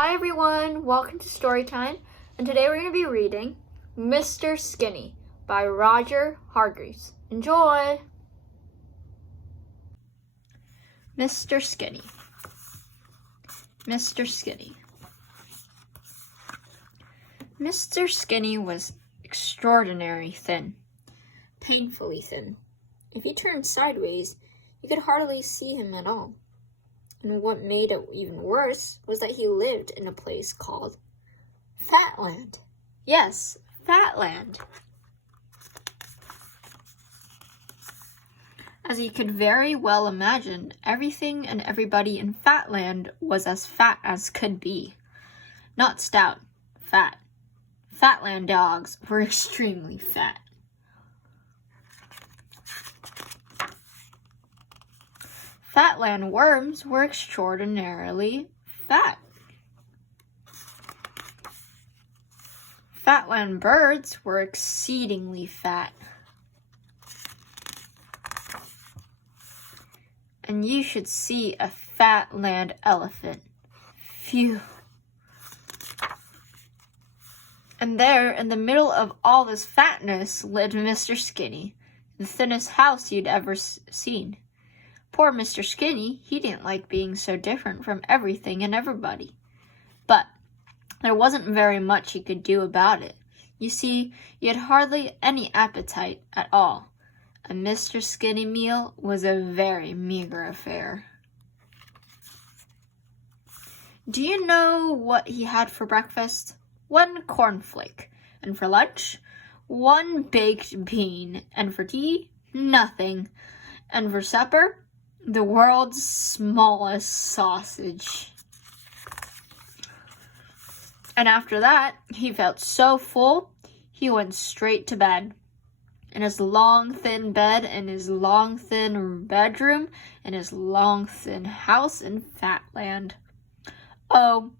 Hi everyone, welcome to Storytime, and today we're going to be reading Mr. Skinny by Roger Hargreaves. Enjoy! Mr. Skinny. Mr. Skinny. Mr. Skinny was extraordinarily thin, painfully thin. If he turned sideways, you could hardly see him at all. And what made it even worse was that he lived in a place called Fatland. Yes, Fatland. As you could very well imagine, everything and everybody in Fatland was as fat as could be. Not stout, fat. Fatland dogs were extremely fat. Fatland worms were extraordinarily fat. Fatland birds were exceedingly fat. And you should see a Fatland elephant. Phew. And there, in the middle of all this fatness, lived Mr. Skinny, the thinnest house you'd ever seen. Poor Mr. Skinny, he didn't like being so different from everything and everybody. But there wasn't very much he could do about it. You see, he had hardly any appetite at all. A Mr. Skinny meal was a very meager affair. Do you know what he had for breakfast? 1 cornflake. And for lunch, 1 baked bean. And for tea, nothing. And for supper, the world's smallest sausage. And after that, he felt so full, he went straight to bed. In his long, thin bed, in his long, thin bedroom, in his long, thin house in Fatland. Oh,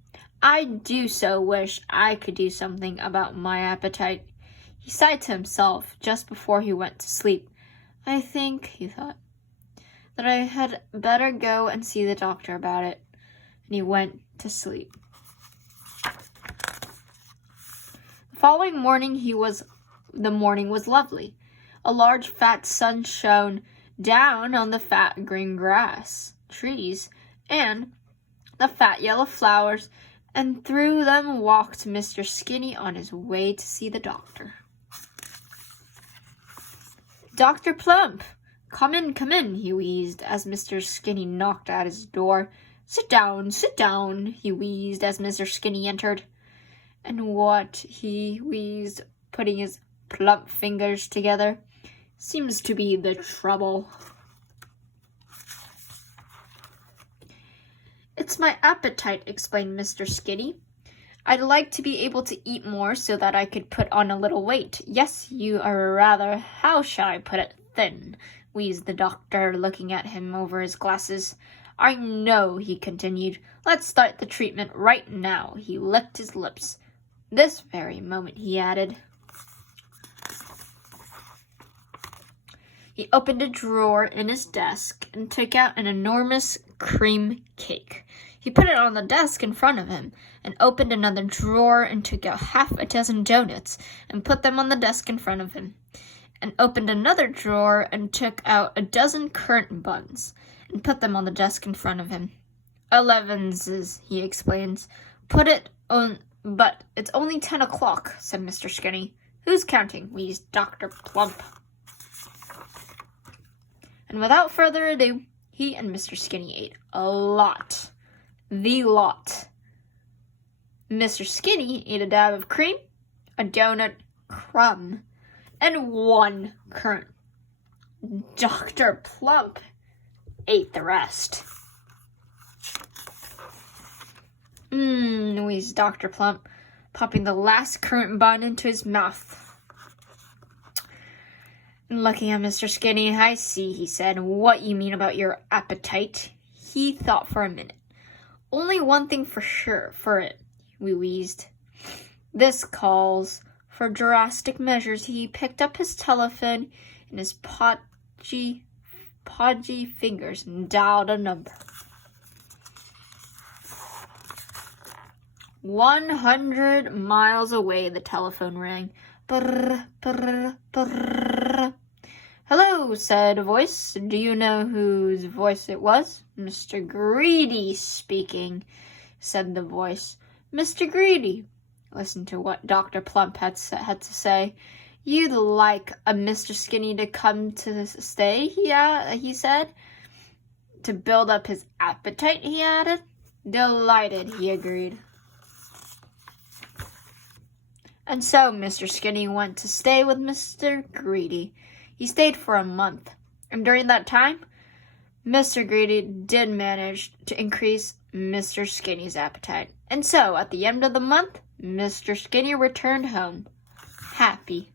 I do so wish I could do something about my appetite. He sighed to himself just before he went to sleep. I think, he thought, that I had better go and see the doctor about it. And he went to sleep. The following morning, the morning was lovely. A large fat sun shone down on the fat green grass, trees, and the fat yellow flowers, and through them walked Mr. Skinny on his way to see the doctor. Dr. Plump! Come in, he wheezed as Mr. Skinny knocked at his door. Sit down, he wheezed as Mr. Skinny entered. And what, he wheezed, putting his plump fingers together, seems to be the trouble. It's my appetite, explained Mr. Skinny. I'd like to be able to eat more so that I could put on a little weight. Yes, you are rather, how shall I put it, thin, wheezed the doctor, looking at him over his glasses. I know, he continued. Let's start the treatment right now. He licked his lips. This very moment, he added. He opened a drawer in his desk and took out an enormous cream cake. He put it on the desk in front of him and opened another drawer and took out 6 donuts and put them on the desk in front of him, and opened another drawer and took out 12 currant buns and put them on the desk in front of him. 11s, he explains. Put it on, but it's only 10 o'clock, said Mr. Skinny. Who's counting? Wheezed Dr. Plump. And without further ado, he and Mr. Skinny ate a lot. The lot. Mr. Skinny ate a dab of cream, a donut, crumb, and 1 currant. Dr. Plump ate the rest. Wheezed Dr. Plump, popping the last currant bun into his mouth. Looking at Mr. Skinny, I see, he said, what you mean about your appetite. He thought for a minute. Only one thing for sure for it, we wheezed. This calls for drastic measures. He picked up his telephone in his podgy fingers and dialed a number. 100 miles away, the telephone rang. Brr, brr, brr. Hello, said a voice. Do you know whose voice it was? Mr. Greedy speaking, said the voice. Mr. Greedy, listen to what Dr. Plump had to say. You'd like a Mr. Skinny to come to stay, he said. To build up his appetite, he added. Delighted, he agreed. And so Mr. Skinny went to stay with Mr. Greedy. He stayed for a month, and during that time, Mr. Greedy did manage to increase Mr. Skinny's appetite. And so, at the end of the month, Mr. Skinny returned home, happy.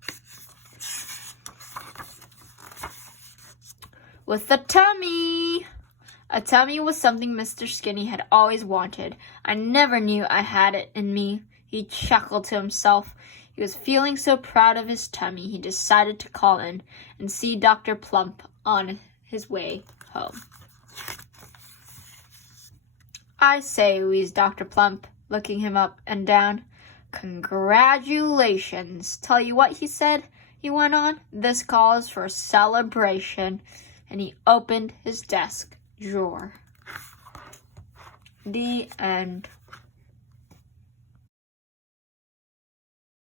With a tummy! A tummy was something Mr. Skinny had always wanted. I never knew I had it in me. He chuckled to himself. He was feeling so proud of his tummy, he decided to call in and see Dr. Plump on his way home. I say, wheezed Dr. Plump, looking him up and down. Congratulations. Tell you what, he said, he went on. This calls for a celebration. And he opened his desk drawer. The end.